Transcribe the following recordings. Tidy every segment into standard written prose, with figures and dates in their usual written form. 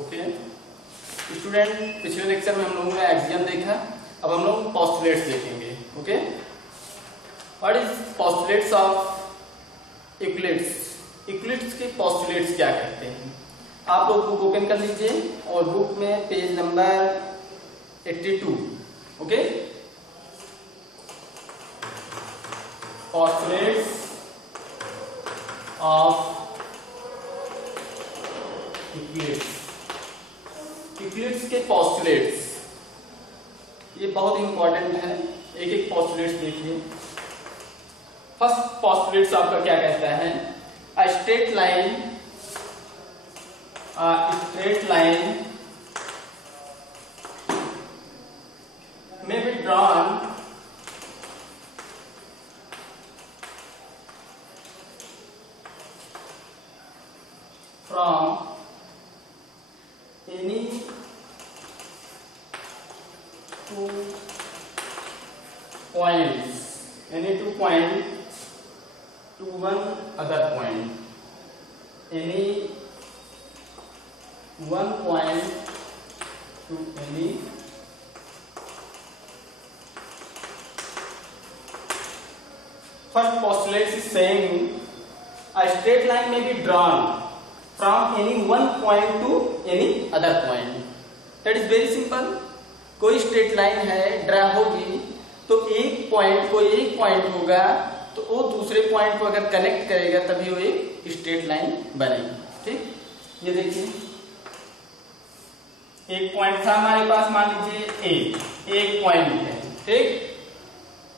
Okay student, पिछले lecture में हम लोगों ने एक्सियम देखा, अब हम लोग पोस्टुलेट्स देखेंगे। Okay, what is postulates of Euclid's. Euclid's के पोस्टुलेट्स क्या कहते हैं? आप लोग बुक ओपन कर लीजिए और बुक में page number 82। Okay, postulates of Euclid's. Euclid's के पोस्टुलेट्स ये बहुत इंपॉर्टेंट है, एक एक पोस्टुलेट्स देखिए। फर्स्ट पोस्टुलेट्स आपका क्या कहता है? A straight line may be drawn from any two points to one other point, any one point to any first postulate is saying a straight line may be drawn from any one point to any other point. That is very simple. कोई straight line है, draw होगी तो एक point होगा तो वो दूसरे point को अगर कनेक्ट करेगा तभी वो एक स्ट्रेट लाइन बनेगी। ठीक, ये देखिए एक पॉइंट था हमारे पास, मान लीजिए ए, एक पॉइंट है, ठीक,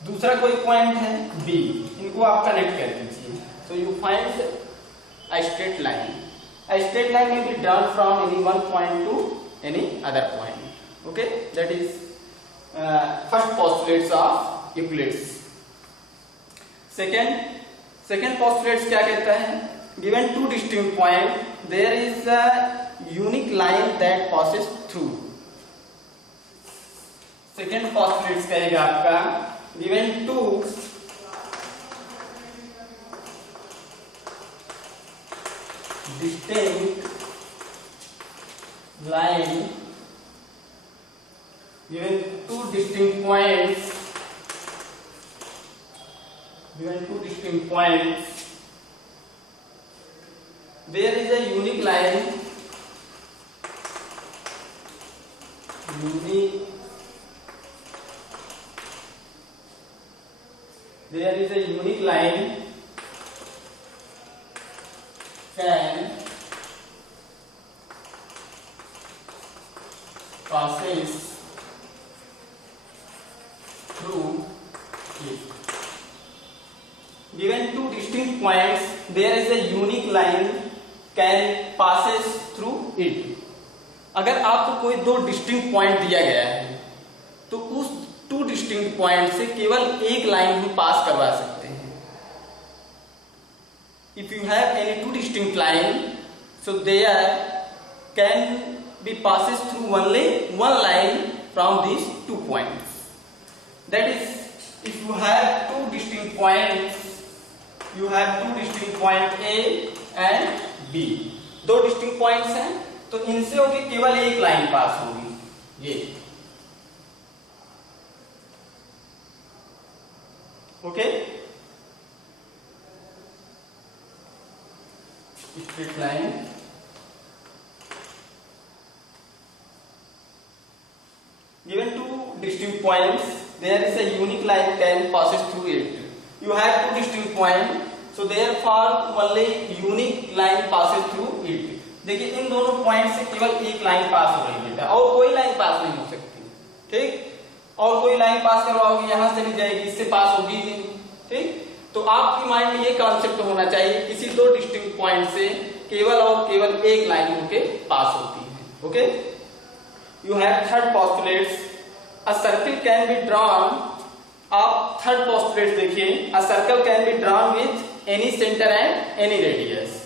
दूसरा कोई पॉइंट है बी, इनको आप कनेक्ट कर दीजिए तो you find a straight line. A straight line may be drawn from any one point to any other point. Okay, that is first postulates of Euclid's. Second postulates क्या कहता है? Given two distinct points, there is a unique line that passes through. Second postulates कहेगा आपका given two distinct line, given two distinct points, there is a unique line, there is a unique line can passes through it. Given two distinct points, there is a unique line can passes through it. अगर आपको कोई दो distinct point दिया गया है तो उस to distinct point से केवल एक लाइन हम पास करवा सकते हैं। If you have any two distinct line, so there can be passes through only one line from these 2 points. That is, if you have two distinct points, you have two distinct point A and B. दो distinct points हैं तो इनसे होगी केवल एक line पास होगी, ये okay. Straight line given two distinct points, there is a unique line can passes through it. You have two distinct points, so therefore only unique line passes through it. देखिए इन दोनों पॉइंट से केवल एक line पास हो रही है और कोई लाइन पास नहीं हो सकती। ठीक, और कोई लाइन पास करवाओगे यहाँ से नहीं जाएगी, इससे पास होगी ही नहीं। ठीक, तो आपकी माइंड में ये कॉन्सेप्ट होना चाहिए, किसी दो डिस्टिंक्ट पॉइंट से केवल और केवल एक लाइन होके पास होती है। Okay, you have third postulates, a circle can be drawn. आप थर्ड पोस्टुलेट देखिए, a circle can be drawn with any centre and any radius.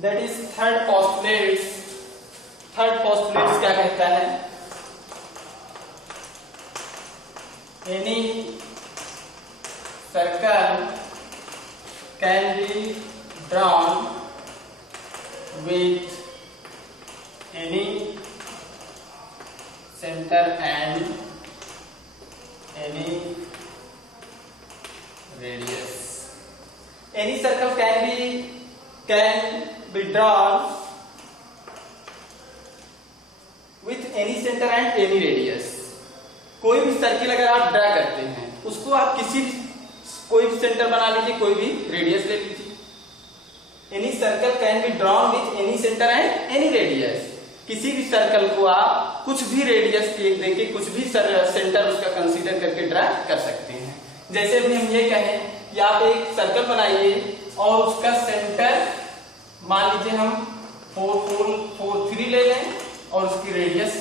That is third postulates. Third postulates क्या कहता है? Any circle can be drawn with any center and any radius. Any circle can be drawn with any center and any radius. कोई भी circle अगर आप draw करते हैं उसको आप कोई भी सेंटर बना लीजिए, कोई भी रेडियस ले लीजिए. Any circle can be drawn with any centre and any radius. किसी भी सर्कल को आप कुछ भी रेडियस देके कुछ भी सेंटर उसका कंसीडर करके ड्रा कर सकते हैं. जैसे भी हम ये कहें कि आप एक सर्कल बनाइए और उसका सेंटर मान लीजिए हम 4 ले लें और उसकी रेडियस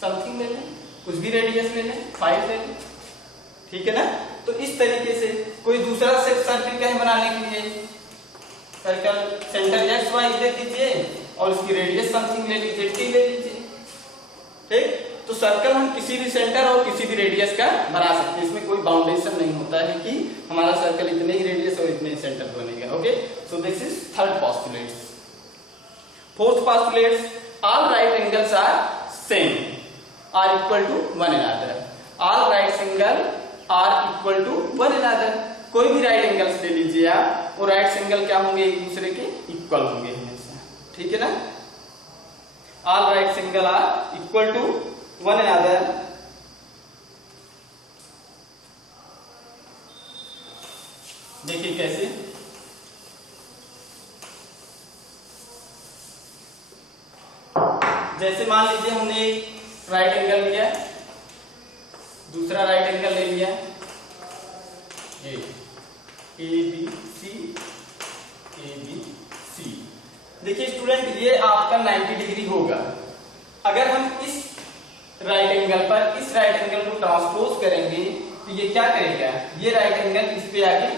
समथिंग ले लें, कुछ भी रेडियस ले लें, 5 ले लें. ठीक है ना. तो इस तरीके से कोई दूसरा सर्कल कहीं बनाने के लिए circle centre x why they दीजिए और उसकी रेडियस समथिंग ले लीजिए, टी ले लीजिए. ठीक. तो सर्कल हम किसी भी सेंटर और किसी भी रेडियस का बना सकते हैं. इसमें कोई बाउंडेशन नहीं होता है कि हमारा सर्कल इतने ही रेडियस और इतने ही सेंटर बनेगा. Okay. So this is third postulate. Fourth postulate, all right angles are same, are equal to one another. All right angle are equal to one another. कोई भी राइट एंगल्स ले लीजिए आप, वो राइट एंगल क्या होंगे, एक दूसरे के इक्वल होंगे हमेशा. ठीक है ना. All right angle are equal to one another. देखिए कैसे. जैसे मान लीजिए हमने एक राइट एंगल लिया, दूसरा राइट एंगल ले लिया, ए बी सी. देखिए स्टूडेंट, ये आपका 90 डिग्री होगा. अगर हम इस राइट एंगल पर इस राइट एंगल को ट्रांसपोज करेंगे तो ये क्या करेगा, ये राइट एंगल इस पे आके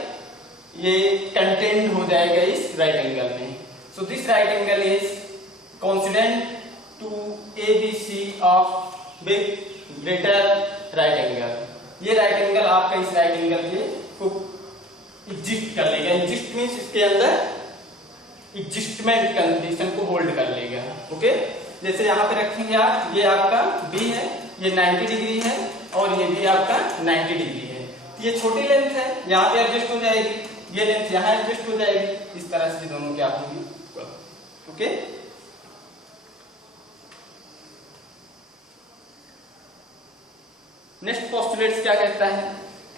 ये कंटेंट हो जाएगा इस राइट एंगल में. So this right angle is coincident to ABC of big greater right angle. ये राइट एंगल आपका इस राइट एंगल के को एग्जिस्ट कर लेगा. एग्जिस्ट मींस इसके अंदर एग्जिस्टमेंट कंडीशन को होल्ड कर लेगा. ओके. जैसे यहाँ पे रखेंगे आप, ये आपका B है, ये 90 डिग्री है और ये भी आपका 90 डिग्री है. ये छोटी लेंथ है, यहाँ पे एडजस्ट हो जाएगी, ये लेंथ यहाँ एडजस्ट हो जाएगी. इस तरह से दोनों क्या होगी. ओके. नेक्स्ट पोस्टुलेट्स क्या कहता है.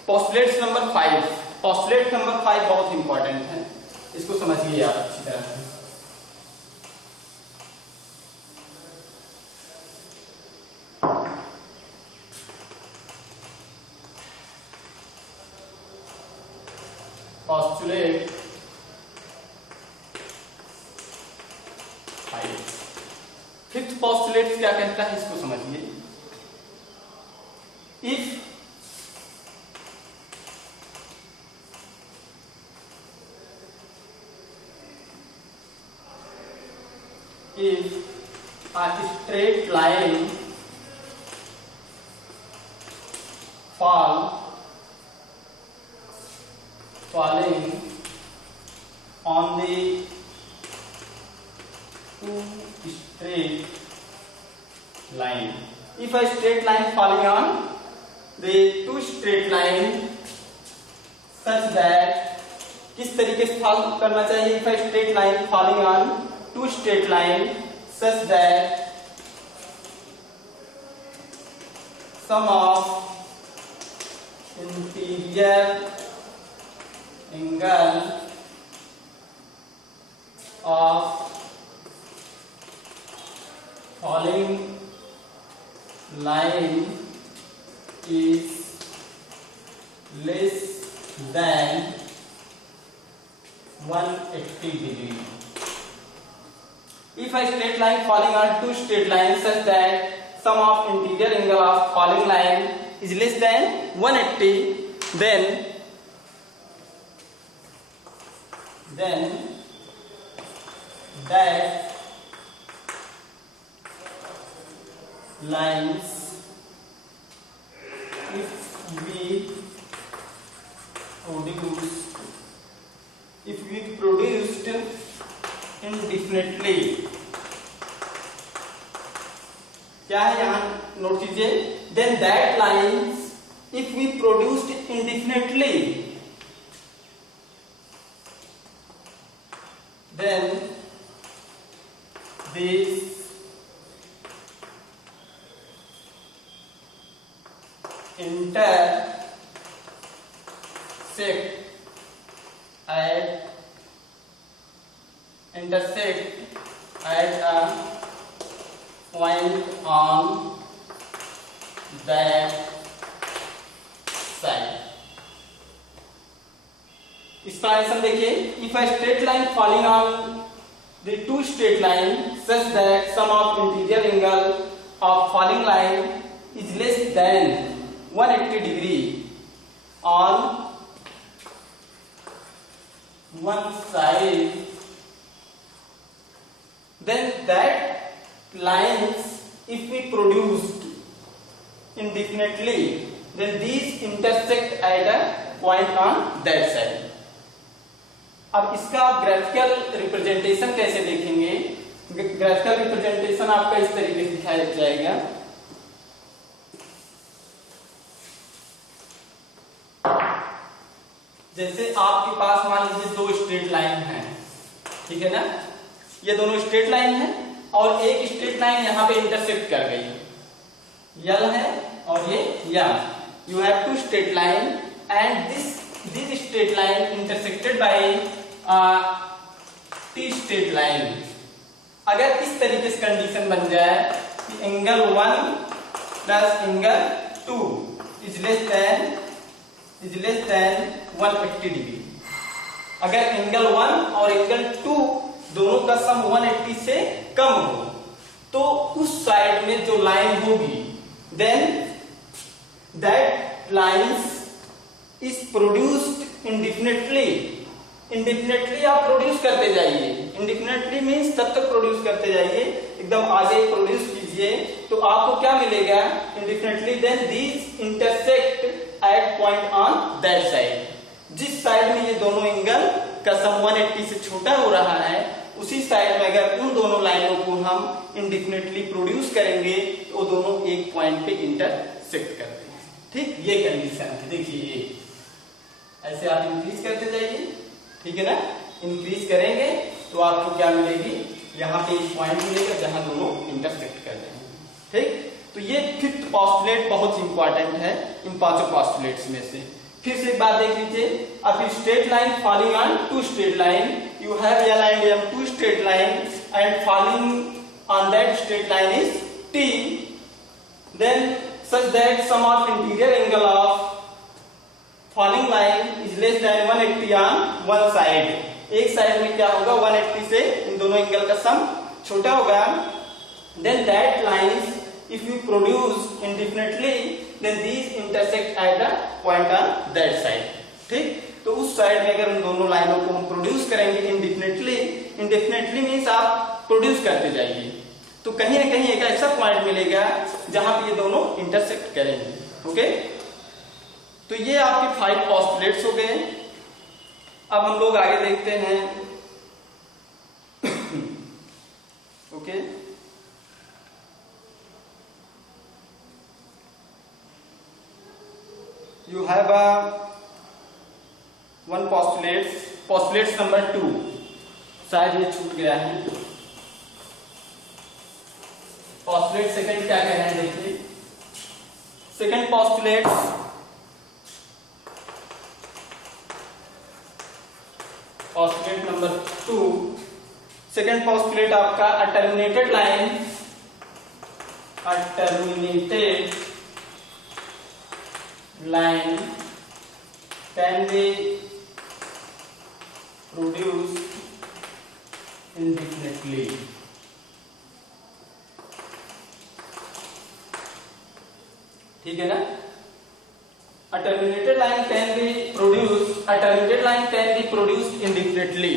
Postulates number 5. पोस्टुलेट नंबर 5 बहुत इंपॉर्टेंट है, इसको समझिए आप अच्छी तरह से. पोस्टुलेट 5. फिफ्थ पोस्टुलेट क्या कहता है, इसको समझिए. If a straight line falling on the two straight line. If a straight line falling on the two straight line such that, किस तरीके से फॉल करना चाहिए. If a straight line falling on two straight line such that sum of interior angle of falling line is less than 180 degree. If a straight line falling on two straight lines such that sum of interior angle of falling line is less than 180, then that lines, if we produced indefinitely क्या है यहाँ note कीजिए, then that lines if we produced indefinitely, then these intersect at a point on that side. Explanation देखिए, if a straight line falling on the two straight lines such that sum of interior angle of falling line is less than 180 degree on one side, then that lines if we produced indefinitely, then these intersect at a point on that side. अब इसका graphical representation कैसे देखेंगे? Graphical representation आपका इस तरीके से दिखाया जाएगा, जैसे आपके पास मान लीजिए दो स्ट्रेट लाइन है, ठीक है ना, ये दोनों स्ट्रेट लाइन है और एक स्ट्रेट लाइन यहाँ पे इंटरसेक्ट कर गई, यल है और ये M, you have to straight line and this straight line intersected by T straight line. अगर इस तरीके से कंडीशन बन जाए कि angle 1 plus angle 2 is less than 180 degree, अगर एंगल 1 और एंगल 2 दोनों का सम 180 से कम हो, तो उस साइड में जो लाइन होगी then that lines is produced indefinitely. Indefinitely आप प्रोड्यूस करते जाइए, इंडिफिनिटली मीन्स तब तक प्रोड्यूस करते जाइए, एकदम आगे प्रोड्यूस कीजिए, तो आपको क्या मिलेगा indefinitely, then these intersect at point on that side. जिस साइड में ये दोनों एंगल का सम 180 से छोटा हो रहा है, उसी साइड में अगर उन दोनों लाइनों को हम इंडिफिनिटली प्रोड्यूस करेंगे तो दोनों एक पॉइंट पे इंटरसेक्ट करते हैं। ठीक, ये कंडीशन है। देखिए ऐसे आप इंक्रीज करते जाइए, ठीक है ना, इंक्रीज करेंगे तो आपको क्या मिलेगी, यहाँ पे एक पॉइंट मिलेगा जहां दोनों इंटरसेक्ट कर रहे हैं। ठीक, तो ये फिफ्थ पोस्टुलेट बहुत इंपॉर्टेंट है इन पांचों पोस्टुलेट्स में से। फिर से एक बात देख लीजिए, अब straight line falling on to straight line, you have L and M two straight lines and falling on that straight line is T, then such that sum of interior angle of falling line is less than 180 on one side. एक side में क्या होगा, 180 से इन दोनों angle का सम छोटा होगा, then that lines if you produce indefinitely then these intersect at the point on that side. ठीक, तो उस साइड में अगर उन दोनों लाइनों को हम प्रोड्यूस करेंगे इंडेफिनेटली मींस आप प्रोड्यूस करते जाइए, तो कहीं ना कहीं एक ऐसा पॉइंट मिलेगा जहां पे ये दोनों इंटरसेक्ट करेंगे। ओके, तो ये आपके 5 पोस्टुलेट्स हो गए। अब हम लोग आगे देखते हैं। Okay, you have a one postulates number 2, शायद ये छूट गया है। पोस्टुलेट सेकंड क्या कह रहे हैं, देखिए second postulate number 2, second postulate आपका a terminated line can be produced indefinitely. ठीक है ना, a terminated line can be produced indefinitely.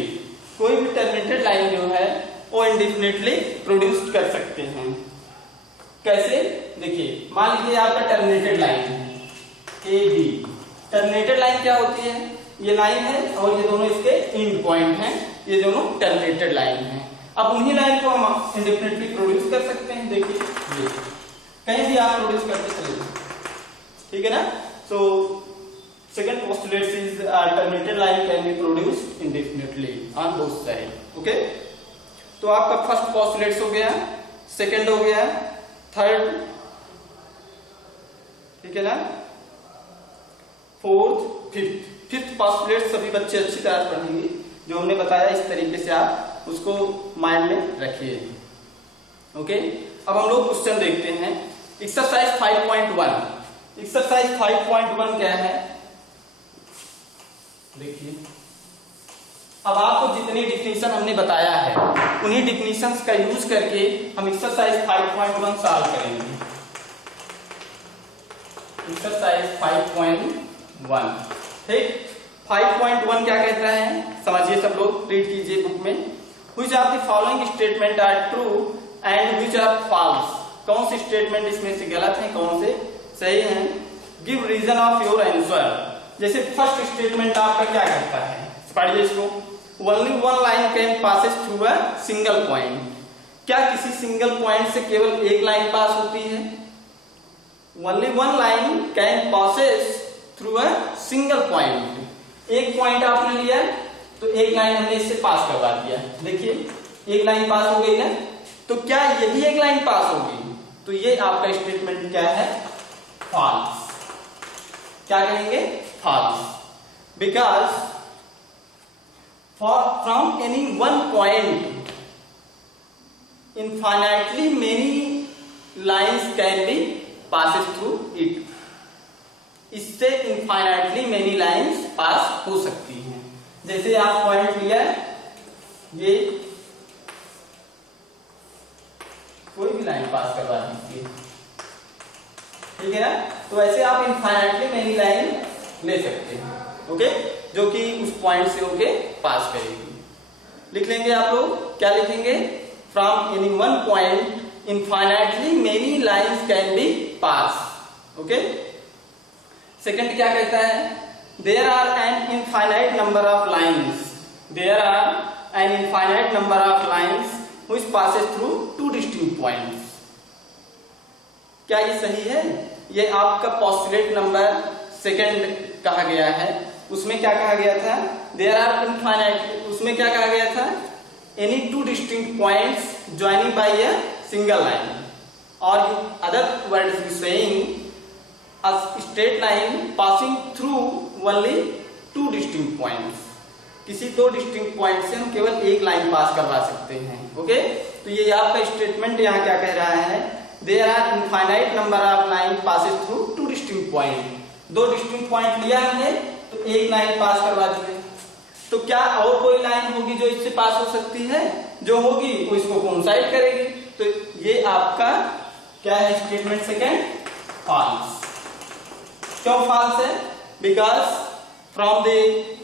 कोई भी टर्मिनेटेड लाइन जो है वो इंडिफिनिटली प्रोड्यूस कर सकते हैं। कैसे, देखिए मान लीजिए आपका टर्मिनेटेड लाइन है AB। टर्मिनेटेड लाइन क्या होती है, ये लाइन है और ये दोनों इसके एंड पॉइंट हैं, ये दोनों टर्मिनेटेड लाइन हैं। अब उन्हीं लाइन को हम इंडेफिनिटली प्रोड्यूस कर सकते हैं। देखिए कहीं भी आप प्रोड्यूस करते चले जाओ, ठीक है ना। So second postulate is alternated line can be produced indefinitely on both side. Okay, तो आपका फर्स्ट पोस्टुलेट हो गया, सेकंड हो गया, थर्ड, ठीक है ना, फोर्थ, फिफ्थ पोस्टुलेट सभी बच्चे अच्छी तरह पढ़ेंगे। जो हमने बताया इस तरीके से आप उसको माइंड में रखिए। ओके, अब हम लोग क्वेश्चन देखते हैं। एक्सरसाइज 5.1। एक्सरसाइज 5.1 क्या है, देखिए। अब आपको जितनी डिफिनीशन हमने बताया है उन्हीं डिफिनीशंस का यूज करके हम एक्सरसाइज 5.1 सॉल्व करेंगे। एक्सरसाइज 5.1, ठीक। 5.1 क्या कहता है समझिए, सब लोग रीड कीजिए बुक में। Which of the following statement are true and which are false. कौन से स्टेटमेंट इसमें से गलत है, कौन से सही है। Give reason of your answer. जैसे फर्स्ट स्टेटमेंट आपका क्या कहता है, पढ़िए इसको। Only one line can passes through a single point. क्या किसी सिंगल पॉइंट से केवल एक लाइन पास होती है। Only one line can passes through a single point. एक पॉइंट आपने लिया तो एक लाइन हमने इससे पास करवा दिया। देखिए एक लाइन पास हो गई ना, तो क्या यही एक लाइन पास होगी, तो ये आपका स्टेटमेंट क्या है, फॉल्स। क्या कहेंगे, false. Because from any one point infinitely many lines can be passes through it. इससे इनफाइनाइटली मेनी लाइन्स पास हो सकती हैं। जैसे आप पॉइंट लिया, ये कोई भी लाइन पास करवा दीजिए, ठीक है ना। तो ऐसे आप इनफाइनाइटली मेनी लाइन ले सकते हैं, ओके, जो कि उस पॉइंट से होके पास करेगी। लिख लेंगे आप लोग, क्या लिखेंगे, from any one point infinitely many lines can be pass. Okay, second क्या कहता है, there are an infinite number of lines. There are an infinite number of lines which passes through two distinct points. क्या ये सही है, ये आपका postulate number second कहा गया है। उसमें क्या कहा गया था, देयर आर इनफाइनाइट, उसमें क्या कहा गया था, any two distinct points joining by a single line, और other word is saying a straight line passing through only two distinct points। किसी दो डिस्टिंक्ट पॉइंट से हम केवल एक लाइन पास करवा सकते हैं। ओके, तो ये आपका स्टेटमेंट यहाँ क्या कह रहा है, there are infinite number of line passes through two distinct point. दो डिस्टिंक्ट पॉइंट लिया हमने तो एक लाइन पास करवा दी। तो क्या और कोई लाइन होगी जो इससे पास हो सकती है, जो होगी वो इसको कोइंसाइड करेगी। तो ये आपका क्या है, स्टेटमेंट सेकंड, फॉल्स। क्यों फॉल्स है, because from the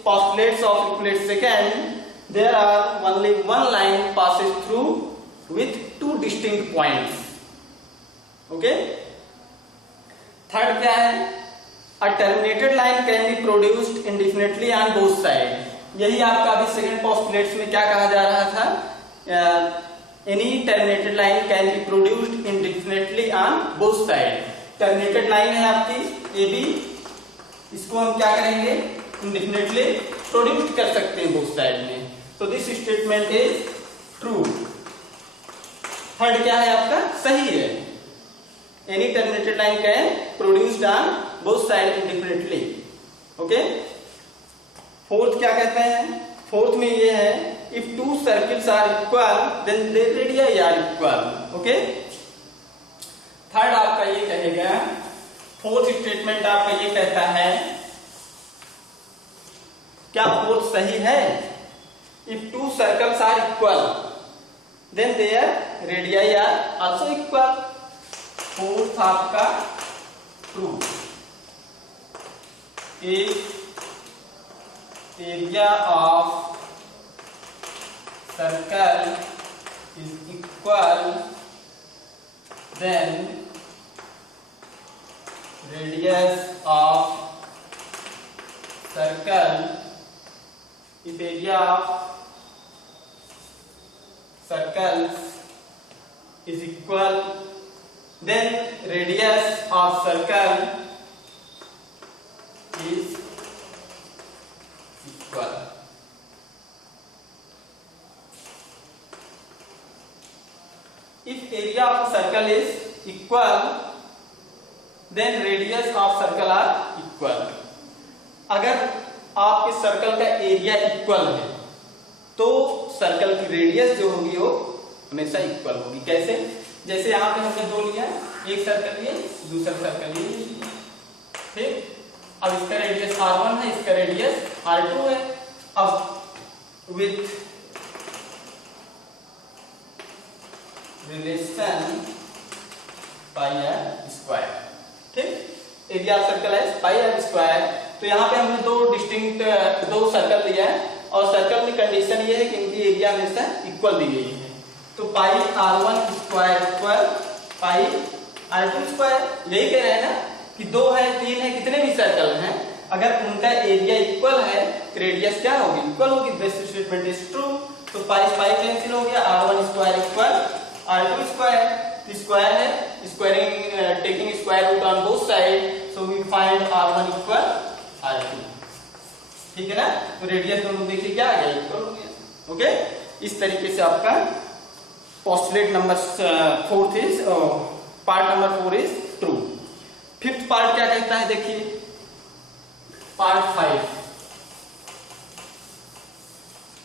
postulates of Euclid second there are only one line passes through with two distinct points. Okay, third क्या है, a terminated line can be produced indefinitely on both side. यही आपका अभी second postulates में क्या कहा जा रहा था, any terminated line can be produced indefinitely on both side. Terminated line है आपकी ए बी, इसको हम क्या करेंगे, इंडेफिनिटली प्रोड्यूस कर सकते हैं बोथ साइड में। तो this statement is true. Third क्या है आपका, सही है, any terminated line can produced on both side indefinitely. Okay, fourth क्या कहता है, फोर्थ में ये है, if two circles are equal then their radius are equal. Okay, third आपका ये कहेगा, फोर्थ स्टेटमेंट आपका ये कहता है, क्या फोर्थ सही है, if two circles are equal then their radius are also equal. Fourth आपका true. If area of circle is equal then radius of circle, if area of circles is equal then radius of circle is equal. If area of a circle is equal, then radius of circle are equal. अगर आपके circle का area equal है तो circle की radius जो होगी वो हमेशा इक्वल होगी। कैसे? जैसे यहाँ पे हमने दो लिया, एक सर्कल लिए, दूसरा सर्कल लिए, ठीक। अब इसका रेडियस r1 है, इसका रेडियस r2 है। अब with relation pi r square, ठीक। एरिया ऑफ सर्कल है पाई आर स्क्वायर। तो यहाँ पे हमने दो सर्कल लिया है और सर्कल में कंडीशन ये है कि इनकी एरिया हमेशा इक्वल दी गई है। तो पाई r1 square equal pi r2 square. यही कह रहे हैं ना कि 2 है, 3 है, कितने भी सर्कल हैं, अगर उनका एरिया इक्वल है तो रेडियस क्या होगी? इक्वल होगी। This statement is true. तो पाई कैंसिल हो गया, r1 square equal r2 square. Square है, squaring taking square root on both side, so we find r1 equal r2, ठीक है ना। तो रेडियस दोनों देखिए क्या आ गया? इक्वल हो गया। ओके, इस तरीके से आपका postulate number 4 is part number 4 is true. Fifth part क्या कहता है? देखिए पार्ट 5।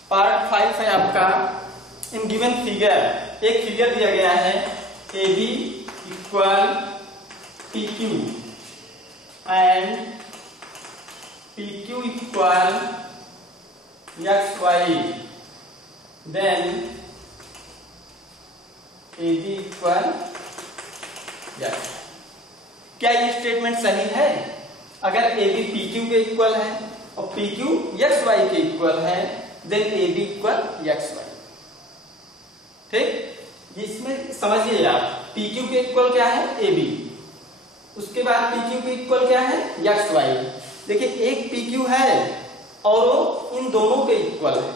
पार्ट 5 है आपका इन गिवन फिगर। एक फिगर दिया गया है AB equal PQ and PQ equal XY, then AB equal X। क्या ये स्टेटमेंट सही है? अगर AB PQ के इक्वल है और PQ XY के इक्वल है, देन AB इक्वल XY, ठीक। इसमें समझिए आप, PQ के इक्वल क्या है? AB। उसके बाद PQ के इक्वल क्या है? XY। देखिए एक PQ है और वो इन दोनों के इक्वल है,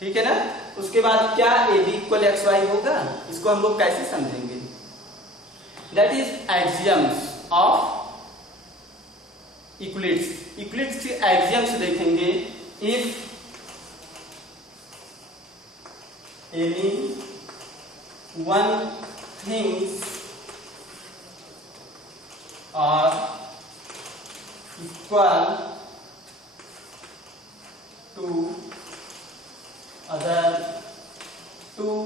ठीक है ना। उसके बाद क्या AB इक्वल XY होगा? इसको हम लोग कैसे समझेंगे? That is axioms of Euclid's. Euclid's के एक्सियम्स देखेंगे। If any one things are equal to other two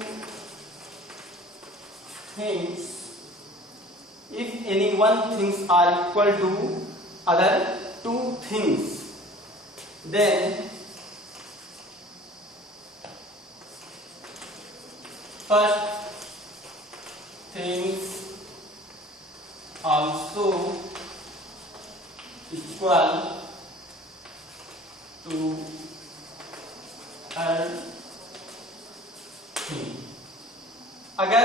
things, if any one things are equal to other two things, then first things also equal to other thing। अगर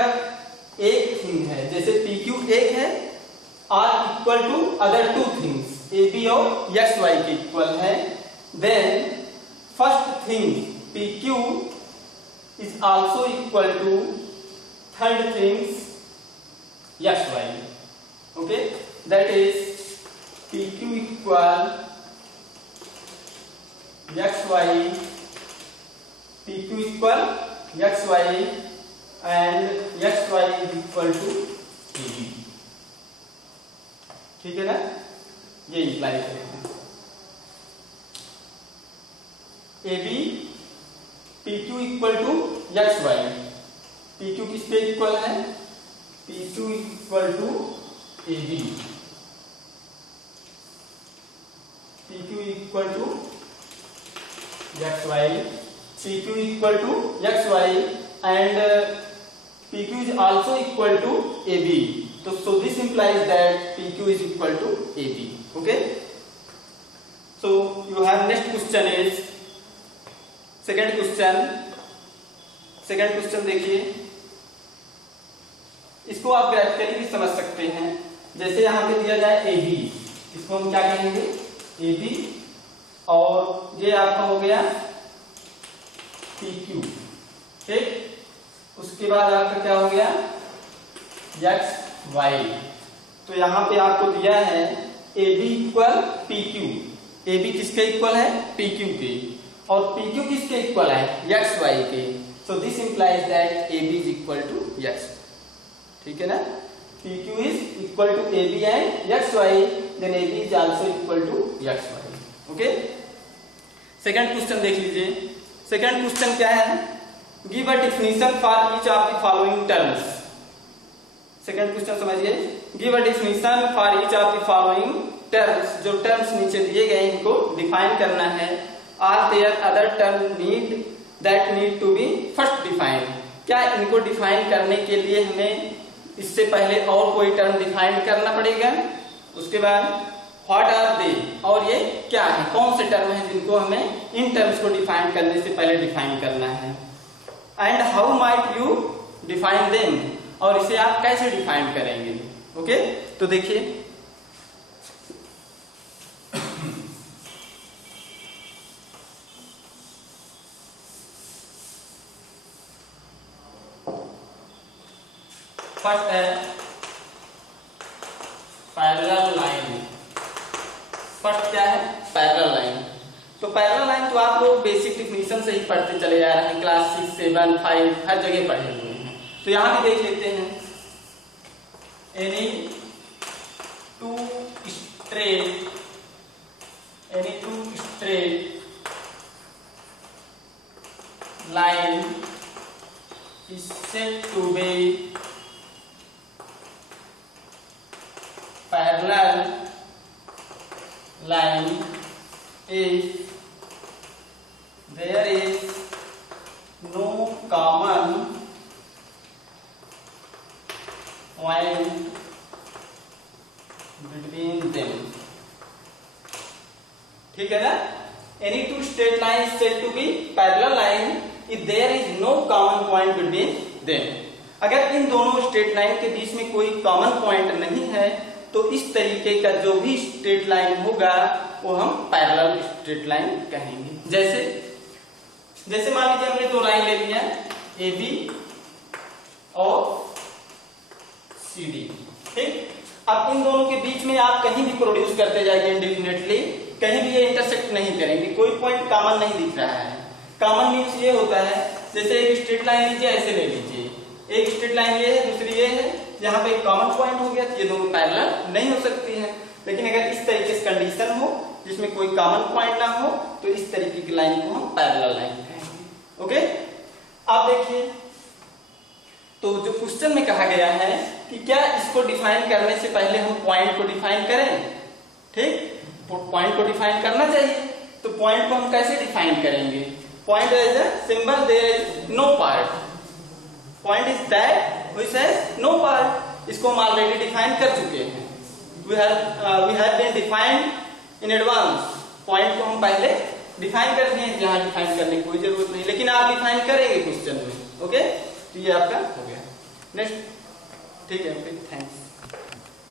एक thing है, जैसे PQ एक है, R equal to other two things, AB और XY के equal है, then first thing PQ is also equal to third things XY, okay, that is PQ equal XY, PQ equal XY and XY is equal to AB, ठीक है ना। ये imply करेंगे AB PQ equal to XY। PQ किस पे equal है? PQ equal to AB, PQ equal to XY, PQ equal to XY and PQ is also equal to AB. So this implies that PQ is equal to AB. Okay. So you have next question is second question देखिए। इसको आप graphically भी समझ सकते हैं। जैसे यहाँ पे दिया जाए AB, इसको हम क्या कहेंगे? AB, और ये आपका हो गया PQ, ठीक। उसके बाद आपका क्या हो गया? वाई। तो यहाँ पे आपको दिया है A B equal P Q. A B किसके इक्वल है? पी क्यू के। और पी क्यू किसके इक्वल है? एक्स वाई के। So this implies that A B is equal to X. ठीक है ना? P Q is equal to A B and X Y, then A B is also equal to X Y. Okay, second question देख लीजिए। Second question क्या है? Give a definition for each of the following terms. Second question समझिए। Give a definition for each of the following terms. जो terms नीचे दिए गए इनको डिफाइन करना है। Are there other term that need to be first defined. क्या इनको डिफाइन करने के लिए हमें इससे पहले और कोई टर्म डिफाइन करना पड़ेगा? उसके बाद व्हाट आर दे, और ये क्या है, कौन से टर्म है जिनको हमें इन टर्म्स को डिफाइन करने से पहले डिफाइन करना है। And how might you define them, और इसे आप कैसे डिफाइन करेंगे। ओके, तो देखिए फर्स्ट है पैरेलल लाइन। फर्स्ट क्या है? Parallel line. तो पैरेलल लाइन तो आप लोग बेसिक डेफिनेशन से ही पढ़ते चले जा रहे हैं, क्लास 6, 7, 5 हर जगह पढ़े हुए हैं। तो यहां भी देख लेते हैं। Any two straight line is said to be parallel line if there is no common point between them। ठीक है ना? Any two straight line is said to be parallel line if there is no common point between them। अगर इन दोनों straight line के बीच में कोई common point नहीं है तो इस तरीके का जो भी स्ट्रेट लाइन होगा वो हम पैरेलल स्ट्रेट लाइन कहेंगे। जैसे मान लीजिए हमने दो लाइन ले लिया, ए बी और सी डी। ठीक, अब इन दोनों के बीच में आप कहीं भी प्रोड्यूस करते जाइए इंडिफिनिटली, कहीं भी ये इंटरसेक्ट नहीं करेंगे, कोई पॉइंट कॉमन नहीं दिख रहा है। कॉमन मीन्स ये होता है, जैसे एक स्ट्रेट लाइन लीजिए, ऐसे ले लीजिए, एक स्ट्रेट लाइन ये है, दूसरी ये है, यहाँ पे एक कॉमन पॉइंट हो गया, ये दोनों पैरेलल नहीं हो सकती है। लेकिन अगर इस तरीके से कंडीशन हो जिसमें कोई कॉमन पॉइंट ना हो तो इस तरीके की लाइन को हम पैरेलल लाइन कहेंगे। ओके, आप देखिए, तो जो क्वेश्चन में कहा गया है कि क्या इसको डिफाइन करने से पहले हम पॉइंट को डिफाइन करें। ठीक, पॉइंट को डिफाइन करना चाहिए। तो पॉइंट को हम कैसे डिफाइन करेंगे? Point is a symbol, there is no part. Point is that which has no part. इसको हम ऑलरेडी डिफाइन कर चुके हैं। We have been defined in advance. Point को हम पहले डिफाइन कर दिए हैं, यहाँ डिफाइन करने की कोई जरूरत नहीं, लेकिन आप डिफाइन करेंगे क्वेश्चन में। ओके, तो ये आपका हो गया। नेक्स्ट, ठीक है, थैंक्स।